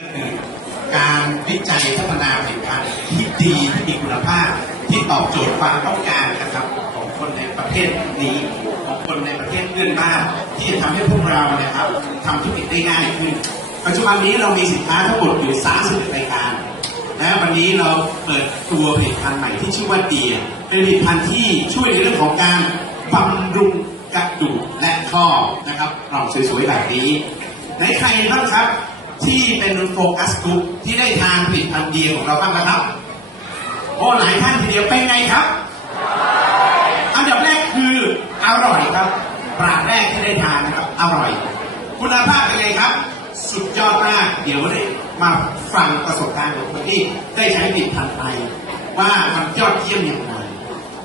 คือการวิจัยพัฒนาผลิตภัณฑ์ที่ดีที่มีคุณภาพ ที่ตอบโจทย์ความต้องการนะครับ ของคนในประเทศนี้ของคนในประเทศเพื่อนบ้านที่จะทำให้พวกเราเนี่ยครับทำธุรกิจได้ง่ายขึ้น ปัจจุบันนี้เรามีสินค้าทั้งหมดอยู่ 30รายการและวันนี้เราเปิดตัวผลิตภัณฑ์ใหม่ที่ชื่อว่าเดียเป็นผลิตภัณฑ์ที่ช่วยในเรื่องของการบำรุงกระดูกและข้อนะครับกล่องสวยๆแบบนี้ไหนใครบ้างครับ ที่เป็นโฟกัสกลุ่มที่ได้ทานผลิตภัณฑ์เดียของเราบ้างนะครับโอ้หลายท่านทีเดียวเป็นไงครับ อันดับแรกคืออร่อยครับปราดแรกที่ได้ทานนะครับอร่อย คุณภาพเป็นไงครับ สุดยอดมากเดี๋ยวได้มาฟังประสบการณ์ของคนที่ได้ใช้ผลิตภัณฑ์ไปว่ามันยอดเยี่ยมอย่างไร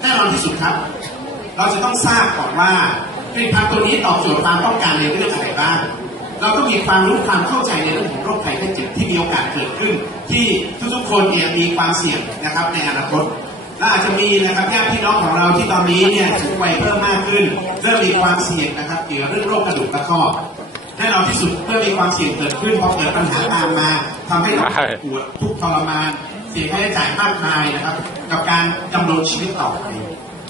แน่นอนที่สุดครับ เราจะต้องทราบก่อนว่าผลิตภัณฑ์ตัวนี้ตอบโจทย์ความต้องการในเรื่องอะไรบ้าง เราต้องมีความรู้ความเข้าใจในเรื่องของโรคภัยไข้เจ็บที่มีโอกาสเกิดขึ้น ที่ทุกๆคนเนี่ยมีความเสี่ยงนะครับในอนาคตและอาจจะมีนะครับญาติพี่น้องของเราที่ตอนนี้เนี่ยสูงวัยเพิ่มมากขึ้นเริ่มมีความเสี่ยงนะครับเกี่ยวกับเรื่องโรคกระดูกและข้อแน่นอนที่สุดเมื่อมีความเสี่ยงเกิดขึ้นพอเกิดปัญหาตามมาทำให้เราปวดทุกข์ทรมาน เสียค่าใช้จ่ายมากมายนะครับ กับการดำรงชีวิตต่อไป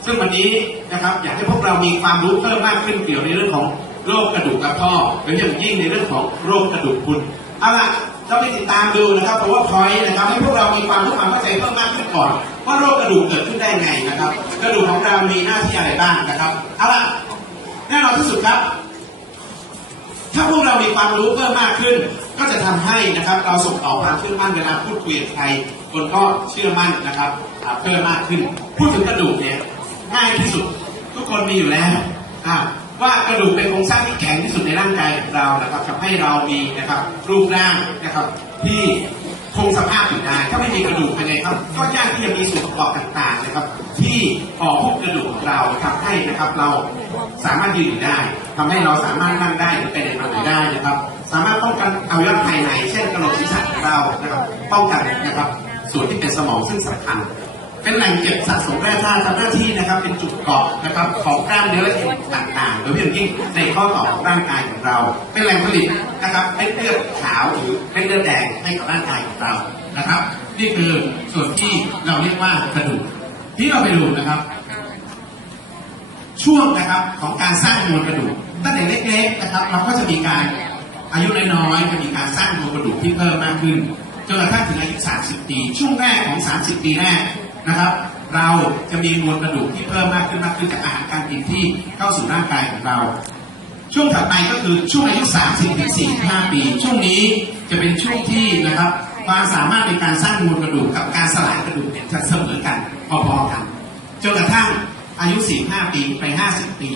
ซึ่งวันนี้นะครับอยากให้พวกเรามีความรู้เพิ่มมากขึ้นเกี่ยวในเรื่องของ โรคกระดูกกระเพาะโดยเฉพาะยิ่งในเรื่องของโรคกระดูกพรุนเอาล่ะเราไปติดตามดูนะครับเพราะว่าพอยนะครับให้พวกเรามีความรู้ความเข้าใจเพิ่มมากขึ้นก่อน ว่าโรคกระดูกเกิดขึ้นได้ไงนะครับ กระดูกของเรามีหน้าที่อะไรบ้างนะครับเอาล่ะแน่นอนที่สุดครับ ถ้าพวกเรามีความรู้เพิ่มมากขึ้น ก็จะทำให้นะครับ เราส่งต่อความเชื่อมั่นเวลาพูดคุยกับใครคนก็เชื่อมั่นนะครับเพิ่มมากขึ้น พูดถึงกระดูกเนี่ยง่ายที่สุด ทุกคนมีอยู่แล้วอ่า ว่ากระดูกเป็นโครงสร้างที่แข็งที่สุดในร่างกายของเรานะครับทำให้เรามีนะครับรูปร่างนะครับที่คงสภาพอยู่ได้ถ้าไม่มีกระดูกเป็นไงครับ ก็ยากที่จะมีส่วนประกอบต่างๆนะครับ ที่ห่อหุ้มกระดูกของเราทำให้นะครับ เราสามารถยืนอยู่ได้ทำให้เราสามารถนั่งได้หรือไปไหนมาไหนได้นะครับ สามารถป้องกันอวัยวะภายใน เช่นกระโหลกศีรษะของเรานะครับป้องกันนะครับ ส่วนที่เป็นสมองซึ่งสำคัญ เป็นแหล่งเก็บสะสมแร่ธาตุทำหน้าที่นะครับ เป็นจุดเกาะนะครับ ของกล้ามเนื้อและเอ็นต่างๆ โดยเฉพาะยิ่งในข้อต่อของร่างกายของเรา เป็นแหล่งผลิตนะครับเม็ดเลือดขาวหรือเม็ดเลือดแดงให้กับร่างกายของเรานะครับ นี่คือส่วนที่เราเรียกว่ากระดูกที่เราไปดูนะครับ ช่วงนะครับของการสร้างมวลกระดูกตั้งแต่เล็ก ๆนะครับ เราก็จะมีการอายุน้อยๆจะมีการสร้างมวลกระดูกที่เพิ่มมากขึ้นจนกระทั่งถึงอายุ 30 ปี ช่วงแรกของ 30 ปีแรก นะครับ เราจะมีมวลกระดูกที่เพิ่มมากขึ้นมากขึ้นจากอาหารการกินที่เข้าสู่ร่างกายของเรา ช่วงถัดไปก็คือช่วงอายุ 30ถึง45 ปี ช่วงนี้จะเป็นช่วงที่นะครับความสามารถในการสร้างมวลกระดูกกับการสลายกระดูกเนี่ยจะเสมอกันพอๆกันจนกระทั่งอายุ 45 ปีไป 50 ปี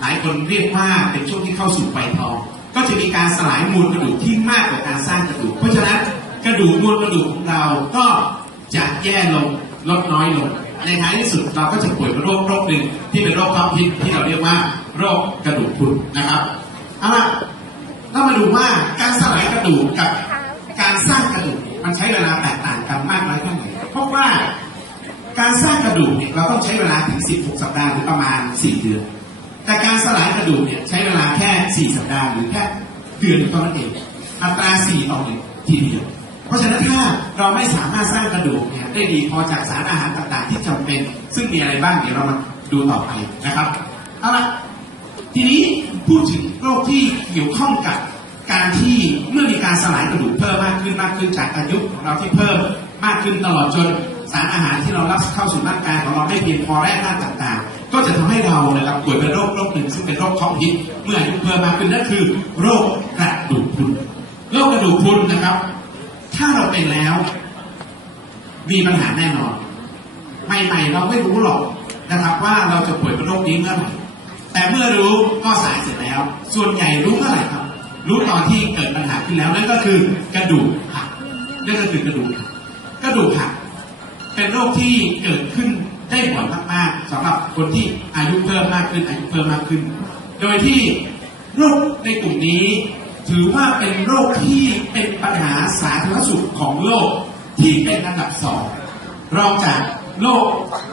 หลายคนเรียกว่าเป็นช่วงที่เข้าสู่วัยทอง ก็จะมีการสลายมวลกระดูกที่มากกว่าการสร้างกระดูก เพราะฉะนั้นกระดูกมวลกระดูกของเราก็จะแย่ลง ลดน้อยลง ในท้ายที่สุดเราก็จะป่วยเป็นโรคโรคหนึ่งที่เป็นโรคท็อปฮิตที่เราเรียกว่า โรคกระดูกพรุนนะครับเอาล่ะเรามาดูว่าการสลายกระดูกกับการสร้างกระดูกมันใช้เวลาแตกต่างกันมากน้อยแค่ไหนเพราะว่าการสร้างกระดูกเนี่ยเราต้องใช้เวลาถึง 16 สัปดาห์หรือประมาณ 4 เดือน แต่การสลายกระดูกเนี่ยใช้เวลาแค่ 4 สัปดาห์หรือแค่เดือนเท่านั้นเอง อัตรา 4 ต่อ1ทีเดียว เพราะฉะนั้นถ้าเราไม่สามารถสร้างกระดูกเนี่ยได้ดีพอจากสารอาหารต่างๆ ที่จำเป็น ซึ่งมีอะไรบ้างเดี๋ยวเรามาดูต่อไปนะครับเอาละทีนี้พูดถึงโรคที่เกี่ยวข้องกับการที่เมื่อมีการสลายกระดูกเพิ่มมากขึ้นมากขึ้นจากอายุของเราที่เพิ่มมากขึ้นตลอดจนสารอาหารที่เรารับเข้าสู่ร่างกายของเราไม่เพียงพอแร่ธาตุต่างๆ ก็จะทำให้เรานะครับป่วยเป็นโรคโรคหนึ่งซึ่งเป็นโรคท้องฮิตเมื่ออายุเพิ่มมากขึ้นนั่นคือ โรคกระดูกพรุนโรคกระดูกพรุนนะครับ ถ้าเราเป็นแล้ว มีปัญหาแน่นอนใหม่ๆเราไม่รู้หรอกนะครับ ว่าเราจะป่วยเป็นโรคนี้เมื่อไหร่แต่เมื่อรู้ก็สายเสร็จแล้ว ส่วนใหญ่รู้เมื่อไหร่ครับ รู้ตอนที่เกิดปัญหาขึ้นแล้วนั่นก็คือกระดูกหักนั่นก็คือกระดูกหักกระดูกหักเป็นโรคที่เกิดขึ้นได้บ่อยมากๆสำหรับคนที่อายุเพิ่มมากขึ้นอายุเพิ่มมากขึ้น โดยที่โรคในกลุ่มนี้ ถือว่าเป็นโรคที่เป็นปัญหาสาธารณสุขของโลกที่เป็นอันดับสองรองจากโรค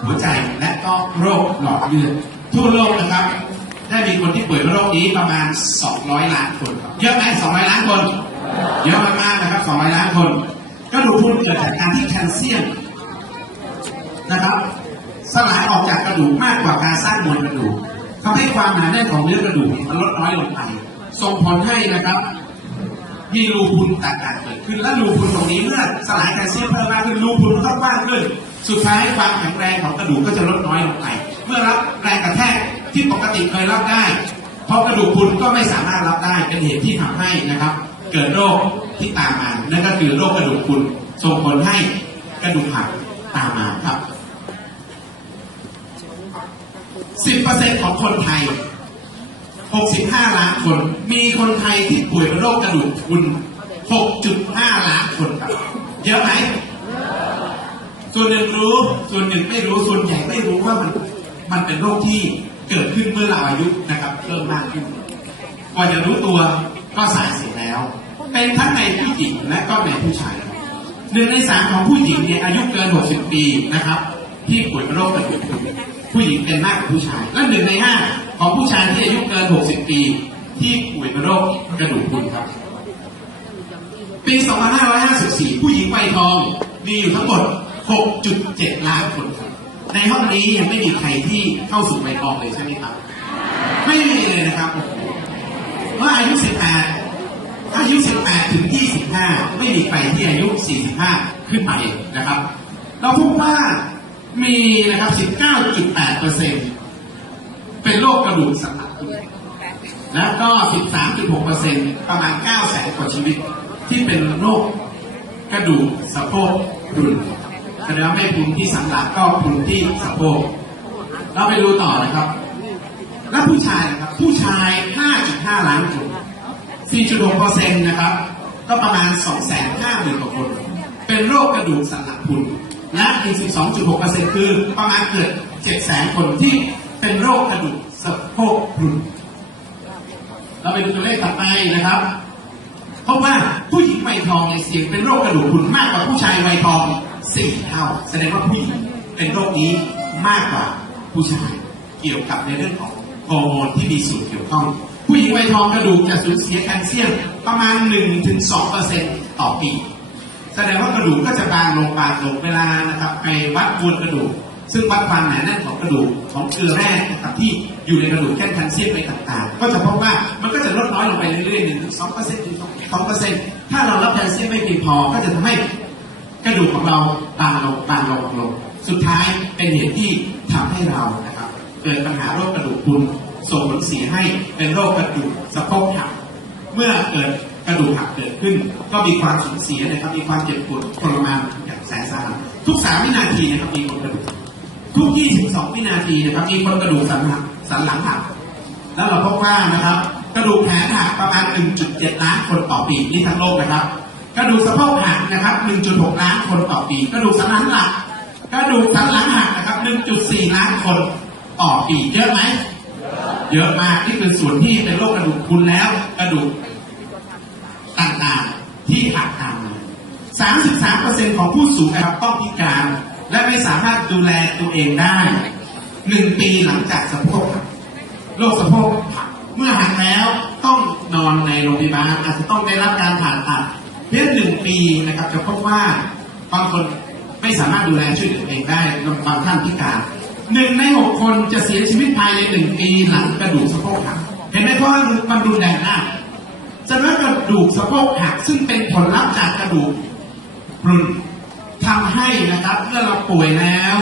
หัวใจและก็โรคหลอดเลือดทั่วโลกนะครับ ได้มีคนที่ป่วยโรคนี้ประมาณ 200 ล้านคน เยอะไหม200 ล้านคน เยอะมากๆนะครับ 200 ล้านคนกระดูกพรุนเกิดจากการที่แคลเซียมนะครับสลายออกจากกระดูกมากกว่าการสร้างมวลกระดูกทำให้ความหนาแน่นของเนื้อกระดูกมันลดน้อยลงไป ส่งผลให้นะครับ มีรูพุนต่างๆเกิดขึ้นและรูพุนตรงนี้เมื่อสลายแคลเซียมเพิ่มมากขึ้นรูพุนก็กว้างขึ้น สุดท้ายความแข็งแรงของกระดูกก็จะลดน้อยลงไป เมื่อรับแรงกระแทกที่ปกติเคยรับได้พอกระดูกพุนก็ไม่สามารถรับได้เป็นเหตุที่ทำให้นะครับ เกิดโรคที่ตามมานั่นก็คือโรคกระดูกพุนส่งผลให้กระดูกหักตามมาครับ 10%ของคนไทย 65 ล้านคน มีคนไทยที่ป่วยเป็นโรคกระดูกพรุน 6.5 ล้านคนครับ เยอะไหม ส่วนหนึ่งรู้ ส่วนหนึ่งไม่รู้ ส่วนใหญ่ไม่รู้ว่ามัน มันเป็นโรคที่เกิดขึ้นเมื่อเราอายุนะครับ เพิ่มมากขึ้นกว่าจะรู้ตัวก็สายเสียแล้ว เป็นทั้งในผู้หญิงและก็ในผู้ชายหนึ่งในสามของผู้หญิงเนี่ยอายุเกิน 60 ปีนะครับ ที่ป่วยเป็นโรคกระดูกพรุนผู้หญิงเป็นมากกว่าผู้ชาย และหนึ่งในห้า ของผู้ชายที่อายุเกิน 60 ปี ที่ป่วยเป็นโรคกระดูกพรุนครับ ปี 2554 ผู้หญิงวัยทองมีอยู่ทั้งหมด 6.7 ล้านคนครับ ในห้องนี้ยังไม่มีใครที่เข้าสู่วัยทองเลยใช่ไหมครับ ไม่มีเลยนะครับว่าอายุ 18 อายุ 18 ถึง 25 ไม่มีใครที่อายุ 45 ขึ้นไปนะครับ เราพบว่ามีนะครับ 19.8เปอร์เซ็นต์ เป็นโรคกระดูกสันหลังแล้วก็ 13.6เปอร์เซ็นต์ประมาณ 9 แสนกว่าชีวิต ที่เป็นโรคกระดูกสะโพกพรุนแสดงว่าไม่พรุนที่สันหลังก็พรุนที่สะโพกเราไปดูต่อนะครับ แล้วผู้ชายนะครับ ผู้ชาย 5.5 ล้านคน4.6เปอร์เซ็นต์นะครับ ก็ประมาณ 250,000กว่าคน เป็นโรคกระดูกสันหลังพรุนและอีก 12.6เปอร์เซ็นต์คือประมาณเกือบ700,000คนที่ เป็นโรคกระดูกสะโพกพรุนเราไปดูตัวเลขต่อไปนะครับเพราะว่าผู้หญิงวัยทองในเสี่ยงเป็นโรคกระดูกพรุนมากกว่าผู้ชายวัยทองสี่เท่า แสดงว่าผู้หญิงเป็นโรคนี้มากกว่าผู้ชายเกี่ยวกับในเรื่องของฮอร์โมนที่มีส่วนเกี่ยวข้อง ผู้หญิงวัยทองกระดูกจะสูญเสียแคลเซียมประมาณ 1-2%ต่อปี แสดงว่ากระดูกก็จะบางลงบางลงเวลานะครับไปวัดมวลกระดูก ซึ่งวัดความหนาแน่นของกระดูกของเกลือแร่กับที่อยู่ในกระดูกแค่แคลเซียมไปต่างๆ ก็จะพบว่ามันก็จะลดน้อยลงไปเรื่อยๆหนึ่งถึงสองเปอร์เซ็นต์ถึงสองเปอร์เซ็นต์ถ้าเรารับแคลเซียมไม่เพียงพอก็จะทำให้กระดูกของเราบางลงบางลงลง สุดท้ายเป็นเหตุที่ทำให้เรานะครับ เกิดปัญหาโรคกระดูกพรุนส่งผลเสียให้เป็นโรคกระดูกสะโพกหักเมื่อเกิดกระดูกหักเกิดขึ้น ก็มีความสูญเสียนะครับมีความเจ็บปวดทรมานอย่างแสนสาหัสทุก3วินาทีนะครับมี ทุก 22 วินาทีนะครับมีคนกระดูกสันหลังสันหลังหักแล้วเราพบว่านะครับกระดูกแขนหักประมาณ 1.7 ล้านคนต่อปีนี่ทั้งโลกนะครับ กระดูกสะโพกหักนะครับ 1.6 ล้านคนต่อปี กระดูกสันหลังหักกระดูกสันหลังหักนะครับ 1.4 ล้านคนต่อปีเยอะไหมเยอะมากนี่คือส่วนที่เป็นโรคกระดูกพรุนแล้ว กระดูกต่างๆที่หักตามมา33%ของผู้สูงอายุต้องพิการ และไม่สามารถดูแลตัวเองได้หนึ่งปีหลังจากสะโพกหักโรคสะโพกหักเมื่อหักแล้วต้องนอนในโรงพยาบาลอาจจะต้องได้รับการผ่าตัดเพียงหนึ่งปีนะครับจะพบว่าบางคนไม่สามารถดูแลช่วยตัวเองได้บางท่านพิการหนึ่งในหกคนจะเสียชีวิตภายในหนึ่งปีหลังกระดูกสะโพกหักเห็นไหมเพราะว่ามันรุนแรงมากฉะนั้นกระดูกสะโพกหักซึ่งเป็นผลลัพธ์จากกระดูกพรุน ทำให้นะครับเมื่อเราป่วยแล้ว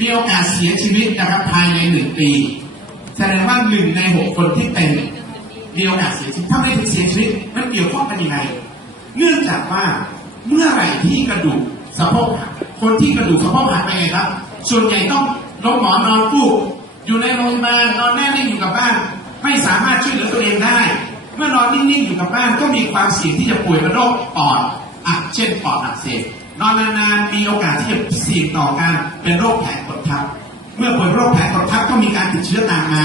มีโอกาสเสียชีวิตนะครับภายในหนึ่งปีแสดงว่าหนึ่งในหกคนที่เป็นมีโอกาสเสียชีวิตถ้าไม่ถึงเสียชีวิตมันเกี่ยวข้องกันยังไงเนื่องจากว่าเมื่อไหร่ที่กระดูกสะโพกหักคนที่กระดูกสะโพกหักเป็นไงครับ ส่วนใหญ่ต้องลงหมอนอนฟูกอยู่ในโรงพยาบาลนอนแน่นิ่งอยู่กับบ้าน ไม่สามารถช่วยเหลือตัวเองได้ เมื่อนอนนิ่งๆอยู่กับบ้านก็มีความเสี่ยงที่จะป่วยเป็นโรคปอดอักเช่นปอดอักเสบ นอนนานๆมีโอกาสที่จะเสี่ยงต่อการเป็นโรคแผลกดทับ เมื่อป่วยโรคแผลกดทับก็มีการติดเชื้อตามมา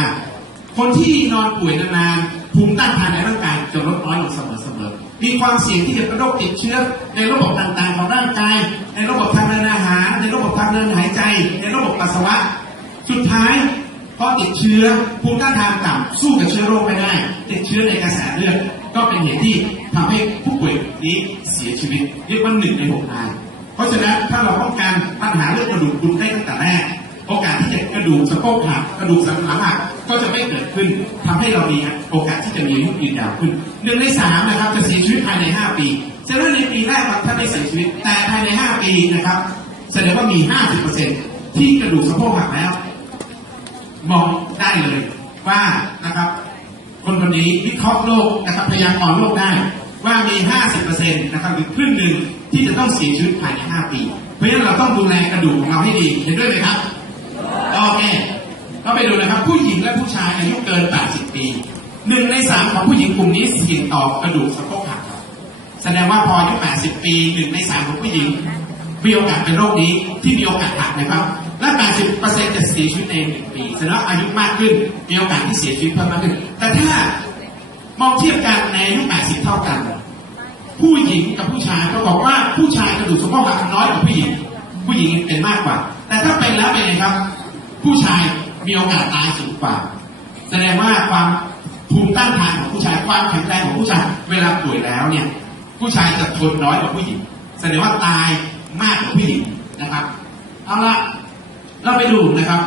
คนที่นอนป่วยนานๆภูมิต้านทานในร่างกายจะลดน้อยลงเสมอๆมีความเสี่ยงที่จะเป็นโรคติดเชื้อในระบบต่างๆของร่างกาย ในระบบทางเดินอาหาร ในระบบทางเดินหายใจ ในระบบปัสสาวะ สุดท้ายพอติดเชื้อภูมิต้านทานต่ำสู้กับเชื้อโรคไม่ได้ ติดเชื้อในกระแสเลือดก็เป็นเหตุที่ทำให้ผู้ป่วยนี้เสียชีวิตเรียกว่าหนึ่งในหกราย เพราะฉะนั้นถ้าเราป้องกันปัญหาเรื่องกระดูกพรุนได้ตั้งแต่แรกโอกาสที่จะกระดูกสะโพกหักกระดูกสันหลังหักก็จะไม่เกิดขึ้นทำให้เรามีโอกาสที่จะมีอายุยืนยาวขึ้นหนึ่งในสามนะครับจะเสียชีวิตภายในห้าปีแสดงว่าในปีแรกครับถ้าไม่เสียชีวิต แต่ภายในห้าปีนะครับแสดงว่ามีห้าสิบเปอร์เซ็นที่กระดูกสะโพกหักแล้ว มองได้เลยว่านะครับ คนคนนี้วิเคราะห์โรคนะครับพยากรณ์โรคได้ว่ามี 50%นะครับหรือครึ่งหนึ่ง ที่จะต้องเสียชีวิตภายใน 5 ปี เพราะฉะนั้นเราต้องดูแลกระดูกของเราให้ดีเห็นด้วยไหมครับโอเคก็ไปดูนะครับ ผู้หญิงและผู้ชายอายุเกิน 80 ปีหนึ่งในสามของผู้หญิงกลุ่มนี้เสี่ยงต่อกระดูกสะโพกหักแสดงว่าพออายุ 80 ปีหนึ่งในสามของผู้หญิงมีโอกาสเป็นโรคนี้ที่มีโอกาสหักนะครับ และ 80%จะเสียชีวิตในหนึ่งปีแสดงว่าอายุมากขึ้นมีโอกาสที่เสียชีวิตเพิ่มมากขึ้น แต่ถ้ามองเทียบกันในอายุ 80 เท่ากัน ผู้หญิงกับผู้ชายก็บอกว่าผู้ชายกระดูกสะโพกหักน้อยกว่าผู้หญิง ผู้หญิงเป็นมากกว่า แต่ถ้าเป็นแล้วเป็นไงครับ ผู้ชายมีโอกาสตายสูงกว่า แสดงว่าความภูมิต้านทานของผู้ชายความแข็งแรงของผู้ชายเวลาป่วยแล้วเนี่ย ผู้ชายจะทนน้อยกว่าผู้หญิง แสดงว่าตายมากกว่าผู้หญิงนะครับเอาละเราไปดูนะครับ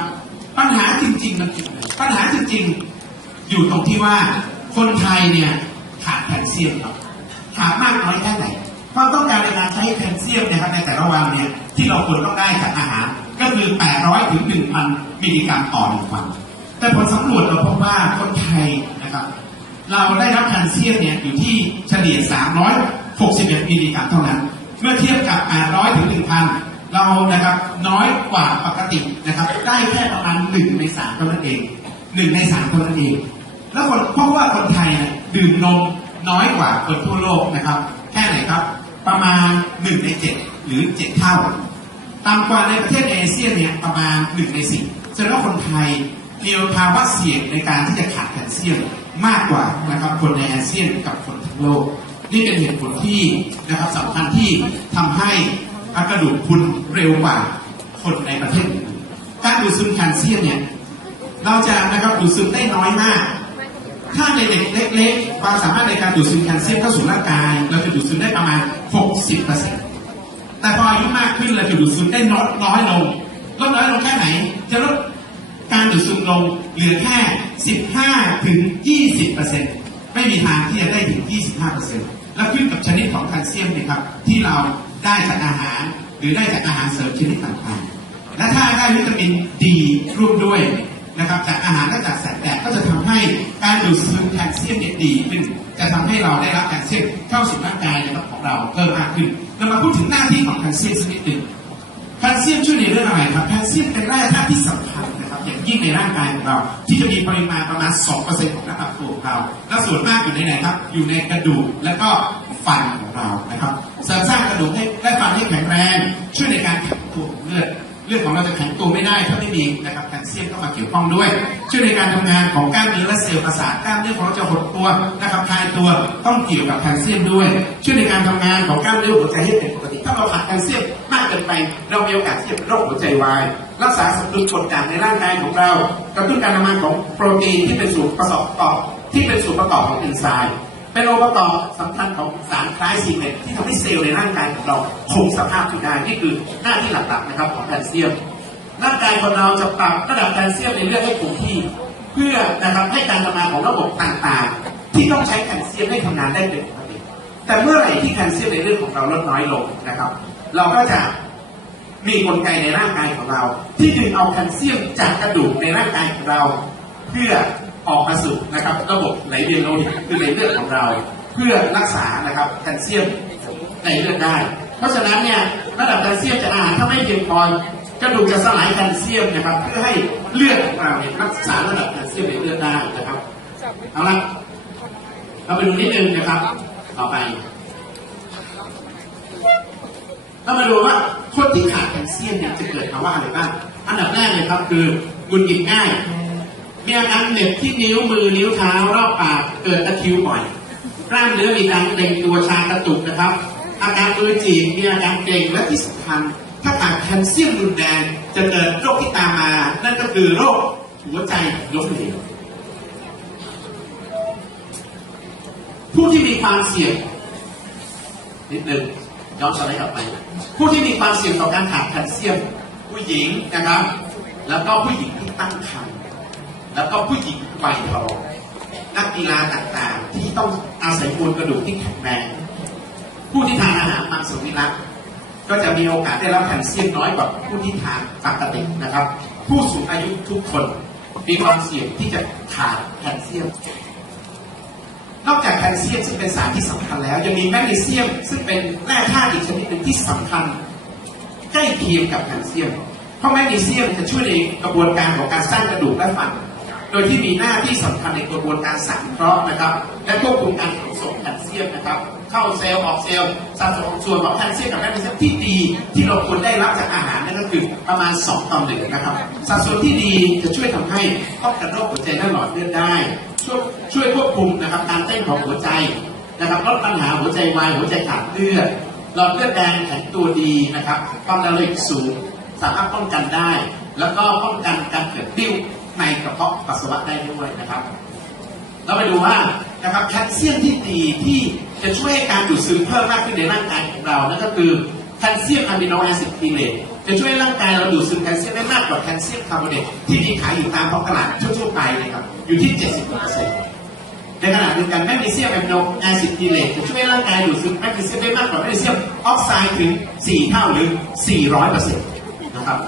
ปัญหาจริงๆมันปัญหาจริงๆ อยู่ตรงที่ว่าคนไทยเนี่ยขาดแคลเซียมครับ ขาดมากน้อยแค่ไหนความต้องการในการใช้แคลเซียมนะครับในแต่ละวันเนี่ยที่เราควรต้องได้จากอาหาร ก็คือ 800 ถึง 1,000 มิลลิกรัมต่อหนึ่งวัน แต่ผลสำรวจเราพบว่าคนไทยนะครับ เราได้รับแคลเซียมเนี่ยอยู่ที่เฉลี่ย 361 มิลลิกรัมเท่านั้น เมื่อเทียบกับ 800 ถึง 1,000 เรานะครับน้อยกว่าปกตินะครับได้แค่ประมาณ 1 ใน 3 เท่านั้นเอง 1 ใน 3 เท่านั้นเอง แล้วคนเพราะว่าคนไทยเนี่ยดื่มนม น้อยกว่าคนทั่วโลกนะครับ แค่ไหนครับ ประมาณ 1 ใน 7 หรือ 7 เท่าต่ำกว่าในประเทศเอเชียเนี่ยประมาณ 1 ใน 10แสดงว่าคนไทยมีภาวะเสี่ยงในการที่จะขาดแคลเซียมมากกว่านะครับคนในอาเซียนกับคนทั้งโลก นี่เป็นเหตุผลที่นะครับสำคัญที่ทำให้กระดูกพรุนเร็วกว่าคนในประเทศ การดูดซึมแคลเซียมเนี่ยเราจะนะครับดูดซึมได้น้อยมาก ถ้าในเด็กเล็กๆ ความสามารถในการดูดซึมแคลเซียมเข้าสู่ร่างกาย เราจะดูดซึมได้ประมาณ 60%แต่พออายุมากขึ้นเราจะดูดซึมได้ลดน้อยลงลดน้อยลงแค่ไหน จะลดการดูดซึมลงเหลือแค่ 15ถึง20%ไม่มีทางที่จะได้ถึง 25%แล้วขึ้นกับชนิดของแคลเซียมนะครับที่เราได้จากอาหารหรือได้จากอาหารเสริมชนิดต่างๆและถ้าได้วิตามินดีร่วมด้วย นะครับจากอาหารและจากแสงแดดก็จะทำให้การดูดซึมแคลเซียมเนี่ยดีขึ้น จะทำให้เราได้รับแคลเซียมเข้าสู่ร่างกายนะครับของเราเพิ่มมากขึ้นเรามาพูดถึงหน้าที่ของแคลเซียมสักนิดหนึ่งแคลเซียมช่วยในเรื่องอะไรครับแคลเซียมเป็นแร่ธาตุที่สำคัญนะครับอย่างยิ่งในร่างกายของเรา ที่จะมีปริมาณประมาณ 2%ของน้ำหนักตัวของเราและส่วนมากอยู่ในไหนครับ อยู่ในกระดูกและก็ฟันของเรานะครับเสริมสร้างกระดูกให้และฟันให้แข็งแรง ช่วยในการข็งตัวของเลือด เลือดของเราจะแข็งตัวไม่ได้ถ้าไม่มีนะครับแคลเซียมเข้ามาเกี่ยวข้องด้วยช่วยในการทำงานของกล้ามเนื้อและเซลล์ประสาทกล้ามเนื้อของเราจะหดตัวนะครับคลายตัวต้องเกี่ยวกับแคลเซียมด้วย ช่วยในการทำงานของกล้ามเนื้อหัวใจให้เป็นปกติถ้าเราขาดแคลเซียมมากเกินไป เรามีโอกาสที่จะเป็นโรคหัวใจวายรักษาสมดุลกรดด่างในร่างกายของเรากระตุ้นการทำงานของโปรตีนที่เป็นส่วนประกอบที่เป็นส่วนประกอบของเอนไซม์ เป็นองค์ประกอบสำคัญของสารคล้ายซีเมนต์ที่ทำให้เซลล์ในร่างกายของเราคงสภาพอยู่ได้นี่คือหน้าที่หลักๆนะครับของแคลเซียมร่างกายของเราจะปรับระดับแคลเซียมในเลือดให้คงที่ เพื่อนะครับให้การทำงานของระบบต่างๆ ที่ต้องใช้แคลเซียมให้ทำงานได้เป็นปกติแต่เมื่อไหร่ที่แคลเซียมในเลือดของเราลดน้อยลงนะครับ เราก็จะมีกลไกในร่างกายของเรา ที่ดึงเอาแคลเซียมจากกระดูกในร่างกายของเรา เพื่อ ออกมาสู่นะครับระบบไหลเวียนโลหิตคือในเลือดของเรา เพื่อรักษานะครับแคลเซียมในเลือดได้ เพราะฉะนั้นเนี่ยระดับแคลเซียมจากอาหารถ้าไม่เพียงพอกระดูกจะสลายแคลเซียมนะครับ เพื่อให้เลือดของเราเนี่ยรักษาระดับแคลเซียมในเลือดได้นะครับเอาละเราไปดูนิดนึงนะครับ ต่อไปเรามาดูว่าคนที่ขาดแคลเซียมเนี่ยจะเกิดภาวะอะไรบ้างอันดับแรกเลยครับคือหงุนหงิดง่าย มีอาการเหน็บที่นิ้วมือนิ้วเท้ารอบปากเกิดตะคิวบ่อยกล้ามเนื้อมีการเกร็งตัวชากระตุกนะครับ อาการมือจีบมีอาการเกร็งและที่สำคัญถ้าขาดแคลเซียมรุนแรงจะเกิดโรคที่ตามมา นั่นก็คือโรคหัวใจล้มเหลวผู้ที่มีความเสี่ยงนิดนึงย้อนสไลด์กลับไป ผู้ที่มีความเสี่ยงต่อการขาดแคลเซียมผู้หญิงนะครับ แล้วก็ผู้หญิงที่ตั้งครรภ์ แล้วก็ผู้หญิงวัยทองนักกีฬาต่างๆ ที่ต้องอาศัยมวลกระดูกที่แข็งแรงผู้ที่ทานอาหารมังสวิรัตก็จะมีโอกาสได้รับแคลเซียมน้อยกว่าผู้ที่ทานปกตินะครับ ผู้สูงอายุทุกคนมีความเสี่ยงที่จะขาดแคลเซียม นอกจากแคลเซียมซึ่งเป็นสารที่สำคัญแล้ว ยังมีแมกนีเซียม ซึ่งเป็นแร่ธาตุอีกชนิดหนึ่งที่สำคัญใกล้เคียงกับแคลเซียม เพราะแมกนีเซียมจะช่วยในกระบวนการของการสร้างกระดูกและฟัน โดยที่มีหน้าที่สำคัญในกระบวนการสังเคราะห์นะครับ และควบคุมการขนส่งแคลเซียมนะครับ เข้าเซลล์ออกเซลล์สัดส่วนของแคลเซียมกับแมกนีเซียมที่ดีที่เราควรได้รับจากอาหารนั่นก็คือประมาณ 2ต่อหนึ่งนะครับ สัดส่วนที่ดีจะช่วยทำให้ป้องกันโรคหัวใจและหลอดเลือดได้ ช่วยช่วยควบคุมนะครับการเต้นของหัวใจนะครับลดปัญหาหัวใจวายหัวใจขาดเลือดหลอดเลือดแดงแข็งตัวดีนะครับความดันโลหิตสูงสามารถป้องกันได้ แล้วก็ป้องกันการเกิดปิ้ว ในกระเพาะปัสสาวะได้ด้วยนะครับ เราไปดูว่านะครับแคลเซียมที่ดีที่จะช่วยให้การดูดซึมเพิ่มมากขึ้นในร่างกายของเรานั่นก็คือแคลเซียมอะมิโนแอซิดคีเลตจะช่วยให้ร่างกายเราดูดซึมแคลเซียมได้มากกว่าแคลเซียมคาร์บอเนตที่มีขายอยู่ตามท้องตลาดทั่วๆไปนะครับอยู่ที่ 70%ในขณะเดียวกันแมกนีเซียมอะมิโนแอซิดคีเลตจะช่วยให้ร่างกายดูดซึมแมกนีเซียมได้มากกว่าแมกนีเซียมออกไซด์ถึง 4 เท่าหรือ 400%นะครับ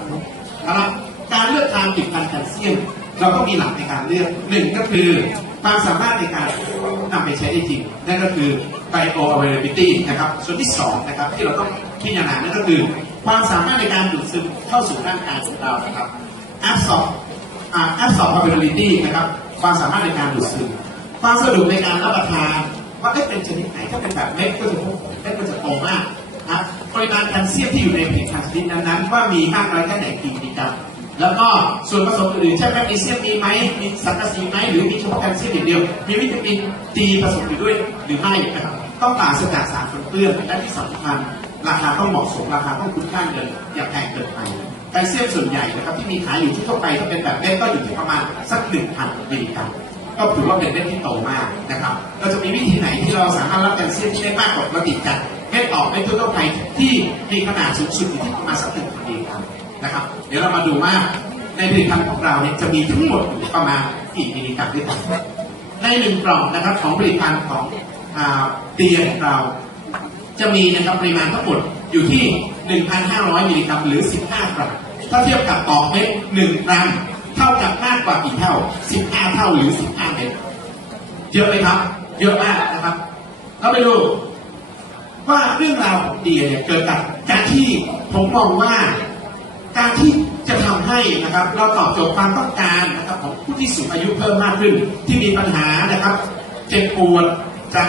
เอาละการเลือกทางผลิตภัณฑ์แคลเซียม เราก็มีหลักในการเลือกหนึ่งก็คือความสามารถในการนำไปใช้ได้จริง นั่นก็คือ bio availability นะครับ ส่วนที่สองนะครับที่เราต้องพิจารณานั่นก็คือ ความสามารถในการดูดซึมเข้าสู่ร่างกายของเรานะครับ absorb อ่า absorbability นะครับ ความสามารถในการดูดซึม ความสะดวกในการรับประทาน ว่าเอ๊ะเป็นชนิดไหนถ้าเป็นแบบเม็ดก็จะพบเม็ดก็จะโตมากนะปริมาณแคลเซียมที่อยู่ในผลิตภัณฑ์ชนิดนั้นๆว่ามีมากน้อยแค่ไหนกี่มิลลิกรัม แล้วก็ส่วนผสมอื่นๆเช่นแมกนีเซียมมีไหมมีสังกะสีไหมหรือมีเฉพาะแคลเซียมอย่างเดียว มีวิตามินดีผสมอยู่ด้วยหรือไม่นะครับต้องปราศจากสารปนเปื้อนและที่สำคัญราคาต้องเหมาะสมราคาต้องคุ้มค่าเงินอย่าแพงเกินไปแคลเซียมส่วนใหญ่นะครับที่มีขายอยู่ทั่วไปถ้าเป็นแบบเม็ดก็อยู่ที่ประมาณสักหนึ่งพันมิลลิกรัมก็ถือว่าเป็นเม็ดที่โตมากนะครับเราจะมีวิธีไหนที่เราสามารถรับแคลเซียมที่ได้มากกว่าปกติจากเม็ดออกเม็ดทั่วไปที่มีขนาดสูงสุดอยู่ที่ประมาณสักหนึ่งพัน นะครับ เดี๋ยวเรามาดูว่าในผลิตภัณฑ์ของเราเนี่ยจะมีทั้งหมดประมาณกี่มิลลิกรัมด้วยกันในหนึ่งกล่องนะครับของผลิตภัณฑ์ของเตียของเรา จะมีนะครับปริมาณทั้งหมดอยู่ที่ 1,500 มิลลิกรัมหรือ 15 กรัม ถ้าเทียบกับต่อเม็ด1กรัม เท่ากับมากกว่ากี่เท่า 15 เท่าหรือ 15 เม็ดเยอะไหมครับ เยอะมากนะครับเราไปดูว่าเรื่องราวของเดียเนี่ยเกิดจากการที่ผมมองว่า การที่จะทำให้นะครับเราตอบโจทย์ความต้องการนะครับของผู้ที่สูงอายุเพิ่มมากขึ้น ที่มีปัญหานะครับ เจ็บปวดจาก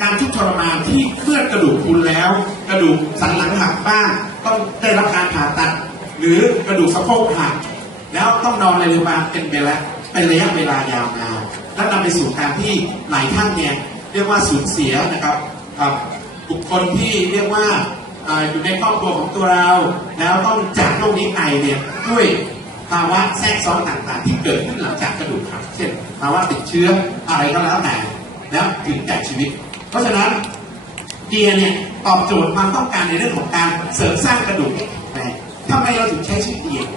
การทุกข์ทรมานที่เมื่อกระดูกพรุนแล้ว กระดูกสันหลังหักบ้างต้องได้รับการผ่าตัด หรือกระดูกสะโพกหักแล้วต้องนอนในโรงพยาบาลเป็นเวลาเป็นระยะเวลายาวนานและนำไปสู่การที่หลายท่านเนี่ยเรียกว่าสูญเสียนะครับกับบุคคลที่เรียกว่า อยู่ในครอบครัวของตัวเรา แล้วต้องจากโรคนี้ไปเนี่ยด้วยภาวะแทรกซ้อนต่างๆ ที่เกิดขึ้นหลังจากกระดูกหักเช่นภาวะติดเชื้ออะไรก็แล้วแต่แล้วถึงแก่ชีวิต เพราะฉะนั้นเดียร์เนี่ยตอบโจทย์ความต้องการในเรื่องของการเสริมสร้างกระดูกให้แข็งแรงทำไมเราถึงใช้ชื่อเดียร์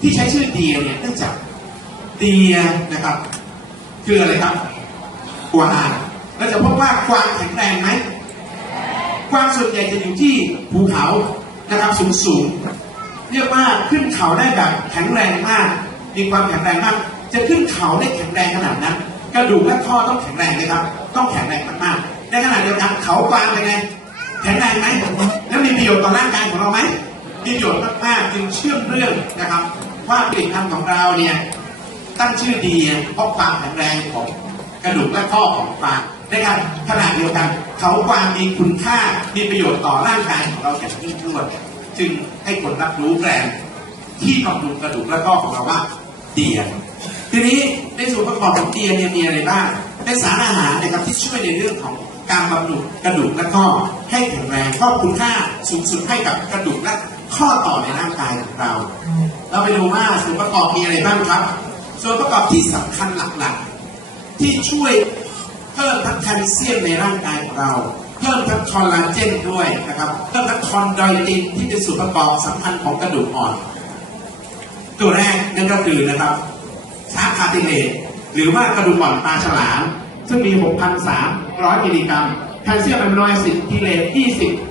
ที่ใช้ชื่อเดียร์เนี่ยเนื่องจากเดียนะครับ คืออะไรครับกวางเราจะพบว่ากวางแข็งแรงไหม กวางส่วนใหญ่จะอยู่ที่ภูเขานะครับสูงสูงๆเรียกว่าขึ้นเขาได้แบบแข็งแรงมาก มีความแข็งแรงมาก จะขึ้นเขาได้แข็งแรงขนาดนั้น กระดูกและข้อต้องแข็งแรงนะครับ ต้องแข็งแรงมากๆในขณะเดียวกันเขากวางเป็นไงแข็งแรงไหมแล้วมีประโยชน์ต่อร่างกายของเราไหมมีประโยชน์มากๆจึงเชื่อมเรื่องนะครับ ว่าผลิตภัณฑ์ของเราเนี่ยตั้งชื่อดีเพราะความแข็งแรงของกระดูกและข้อของกวางในการขณะเดียวกัน เขากวางมีคุณค่ามีประโยชน์ต่อร่างกายของเราอย่างยิ่งยวดจึงให้คนรับรู้แบรนด์ที่บำรุงกระดูกและข้อของเราว่าเดียทีนี้ในส่วนประกอบของเดียเนี่ยมีอะไรบ้างเป็นสารอาหารนะครับที่ช่วยในเรื่องของการบำรุงกระดูกและข้อให้แข็งแรงข้อคุณค่าสูงสุดให้กับกระดูกและข้อต่อในร่างกายของเรา เราไปดูว่าส่วนประกอบมีอะไรบ้างครับ ส่วนประกอบที่สำคัญหลักๆ ที่ช่วย เพิ่มทั้งแคลเซียมในร่างกายของเรา เพิ่มทั้งคอลลาเจนด้วยนะครับเพิ่มทั้งคอนดอยตินที่เป็นส่วนประกอบสำคัญของกระดูกอ่อน ตัวแรกนั่นก็คือนะครับชาคาติเลตหรือว่ากระดูกอ่อนปลาฉลาม ซึ่งมี 6,300 มิลลิกรัมแคลเซียมอะมิโนแอซิดกิเลต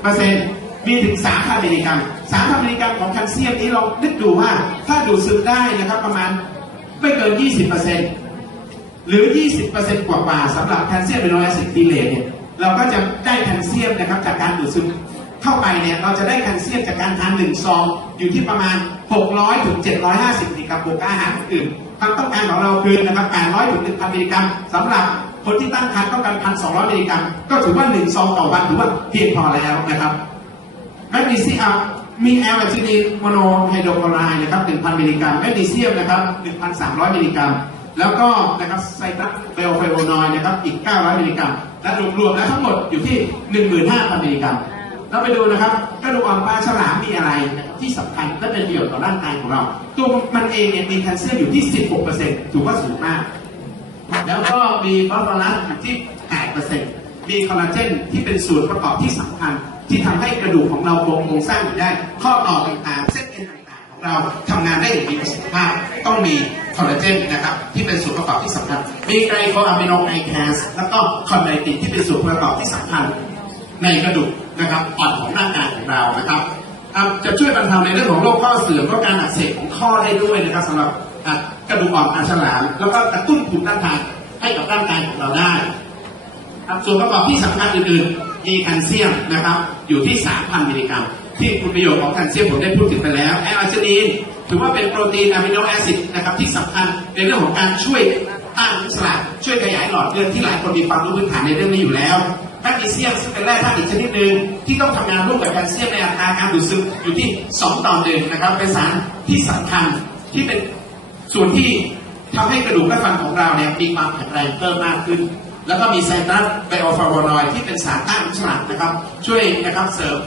20%มีถึง3,000มิลลิกรัม3,000มิลลิกรัมของแคลเซียมนี้เรานึกดูว่า ถ้าดูดซึมได้นะครับประมาณไม่เกิน 20% หรือ 20%กว่าาสำหรับแคลเซียมอะมิโนแอซิดกิเลตเนี่ยเราก็จะได้แคลเซียมนะครับจากการดูดซึมเข้าไปเนี่ยเราจะได้แคลเซียมจากการทานหนึ่งซองอยู่ที่ประมาณ 600ถึง750มิลลิกรัมบวกอาหารอื่นความต้องการของเราคือนะครับ800ถึง1,000มิลลิกรัมสำหรับคนที่ตั้งครรภ์ต้องการ 1,200มิลลิกรัมก็ถือว่า1ซองต่อวันถือว่าเพียงพอแล้วนะครับแมกนีเซียมมีแอลอาจินีนโมโนไฮโดรคลอไรด์นะครับ1,000มิลลิกรัมแมกนีเซียมนะครับ1,300มิลลิกรัม แล้วก็นะครับไซตัสเบลไฟโอนอยด์นะครับอีก 900 มิลลิกรัม และรวมๆแล้วทั้งหมดอยู่ที่ 15,000 มิลลิกรัม เราไปดูนะครับกระดูกอ่อนปลาฉลามมีอะไรที่สำคัญและเป็นประโยชน์ต่อร่างกายของเรา ตัวมันเองเนี่ยมีแคลเซียมอยู่ที่ 16%ถือว่าสูงมาก แล้วก็มีฟอสฟอรัสอยู่ที่ 8%มีคอลลาเจนที่เป็นส่วนประกอบที่สำคัญ ที่ทำให้กระดูกของเราคงโครงสร้างอยู่ได้ ข้อต่อต่างๆเส้นเอ็นต่างๆของเราทำงานได้อย่างมีประสิทธิภาพต้องมี คอลลาเจนนะครับที่เป็นส่วนประกอบที่สำคัญ มีไกลโคอะมิโนไอแคสแล้วก็คอนไดตินที่เป็นส่วนประกอบที่สำคัญในกระดูกนะครับอ่อนของร่างกายของเรานะครับจะช่วยบรรเทาในเรื่องของโรคข้อเสื่อมและการอักเสบของข้อได้ด้วยนะครับสำหรับกระดูกอ่อนปลาฉลามแล้วก็กระตุ้นภูมิต้านทานให้กับร่างกายของเราได้ครับส่วนประกอบที่สำคัญอื่นๆมีแคลเซียมนะครับอยู่ที่ 3,000 มิลลิกรัมที่คุณประโยชน์ของแคลเซียมผมได้พูดถึงไปแล้วแอลอาร์จินีน ถือว่าเป็นโปรตีนอะมิโนแอซิดนะครับที่สำคัญในเรื่องของการช่วยต้านอนุมูลอิสระช่วยขยายหลอดเลือดที่หลายคนมีความรู้พื้นฐานในเรื่องนี้อยู่แล้วแมกนีเซียมซึ่งเป็นแร่ธาตุอีกชนิดหนึ่งที่ต้องทำงานร่วมกับแคลเซียมในอัตราการดูดซึมอยู่ที่ 2 ต่อหนึ่งนะครับเป็นสารที่สำคัญที่เป็นส่วนที่ทำให้กระดูกและฟันของเราเนี่ยมีความแข็งแรงเพิ่มมากขึ้น แล้วก็มีไซตรัสไบโอฟลาโวนอยด์ที่เป็นสารต้านอนุมูลอิสระนะครับช่วยนะครับเสริม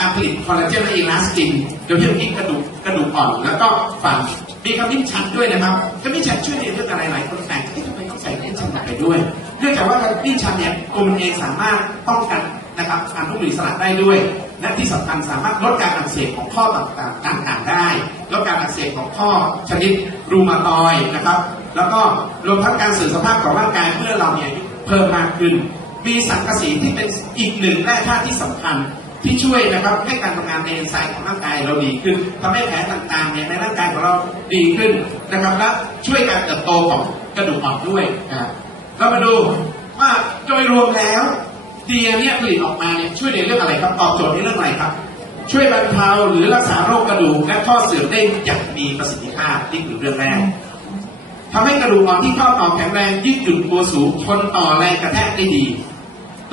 การผลิตคอลลาเจนและเอลาสตินโดยเฉพาะที่กระดูกกระดูกอ่อน แล้วก็ฟันมีขมิ้นชันด้วยนะครับขมิ้นชันช่วยในเรื่องอะไรหลายคนแต่งเอ๊ะทำไมต้องใส่ขมิ้นชันไปด้วย เนื่องจากว่าการดิ้นชันเนี่ยตัวมันเองสามารถป้องกันนะครับการทุบหรือสลัดได้ด้วย และที่สำคัญสามารถลดการอักเสบของข้อต่างๆต่างๆได้ลดการอักเสบของข้อชนิดรูมาตอยนะครับ แล้วก็รวมทั้งการเสื่อมสภาพของร่างกายเมื่อเราเนี่ยเพิ่มมากขึ้น มีสังกะสีที่เป็นอีกหนึ่งแร่ธาตุที่สำคัญ ที่ช่วยนะครับให้การทำงานในเอนไซม์ของร่างกายเราดีขึ้นทำให้แผลต่างๆเนี่ยในร่างกายของเราดีขึ้นนะครับและช่วยการเติบโตของกระดูกอ่อนด้วยนะครับเรามาดูว่าโดยรวมแล้วเดียเนี่ยผลิตออกมาเนี่ยช่วยในเรื่องอะไรครับตอบโจทย์ในเรื่องอะไรครับ ช่วยบรรเทาหรือรักษาโรคกระดูกและข้อเสื่อมได้อย่างมีประสิทธิภาพนี่คือเรื่องแรกทำให้กระดูกอ่อนที่ข้อต่อแข็งแรงยืดหยุ่นตัวสูงทนต่อแรงกระแทกได้ดี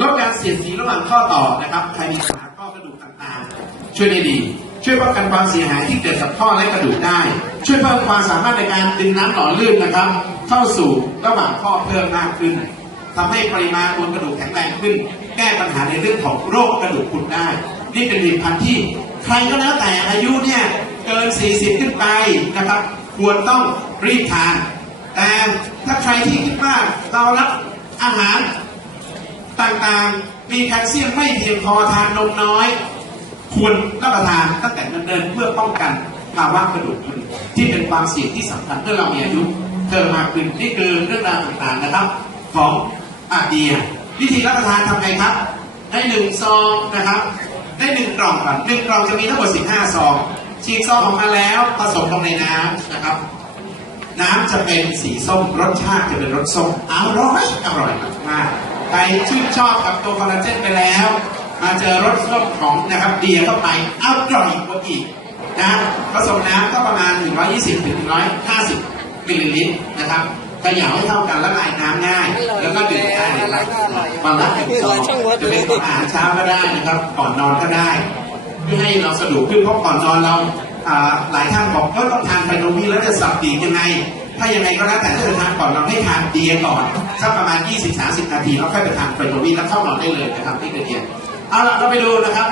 ลดการเสียดสีระหว่างข้อต่อนะครับใครมี อกระดูกต่างๆ ช่วยได้ดี ช่วยป้องกันความเสียหายที่เกิดกับข้อและกระดูกได้ ช่วยเพิ่มความสามารถในการดึงน้ำหล่อลื่นนะครับ เข้าสู่ระหว่างข้อเพิ่มมากขึ้นทำให้ปริมาณมวลกระดูกแข็งแรงขึ้น แก้ปัญหาในเรื่องของโรคกระดูกพุนได้ นี่เป็นผลิตภัณฑ์ที่ใครก็แล้วแต่อายุเนี่ยเกิน 40 ขึ้นไปนะครับ ควรต้องรีบทาน แต่ถ้าใครที่คิดว่าเรารับอาหารต่างๆ มีแคลเซียมไม่เพียงพอทานนมน้อย ควรรับประทานตั้งแต่เดินเพื่อป้องกันภาวะกระดูกพรุนที่เป็นความเสี่ยงที่สำคัญเมื่อเรามีอายุเพิ่มมาขึ้นนี่คือเรื่องราวต่างๆนะครับ ของอาเดีย วิธีรับประทานทำไงครับ ได้หนึ่งซองนะครับ ได้หนึ่งกล่องก่อนหนึ่งกล่องจะมีทั้งหมด15ซองฉีกซองออกมาแล้วผสมลงในน้ำนะครับ น้ำจะเป็นสีส้มรสชาติจะเป็นรสส้มอร่อยอร่อยมาก ใครชื่นชอบกับตัวคอลลาเจนไปแล้ว มาเจอรสส้มของนะครับเดียเข้าไปอร่อยกว่าอีกนะผสมน้ำก็ประมาณ 120ถึง150มิลลิลิตรนะครับเขย่าให้เท่ากันละลายน้ำง่าย แล้วก็ดื่มได้นะครับวันละหนึ่งซองจะเป็นของอาหารเช้าก็ได้นะครับ ก่อนนอนก็ได้เพื่อให้เราสะดวกขึ้นเพราะก่อนนอนเราอ่าหลายท่านบอกก็ต้องทานไฟโนวีแล้วจะสับปีกยังไง ถ้ายังไงก็แล้วแต่ถ้าจะทานก่อนเราให้ทานเดียก่อนสักประมาณ 20-30 นาทีแล้วค่อยไปทานไฟโนวีแล้วเข้านอนได้เลยนะครับที่กระเทียเอาล่ะเราไปดูนะครับ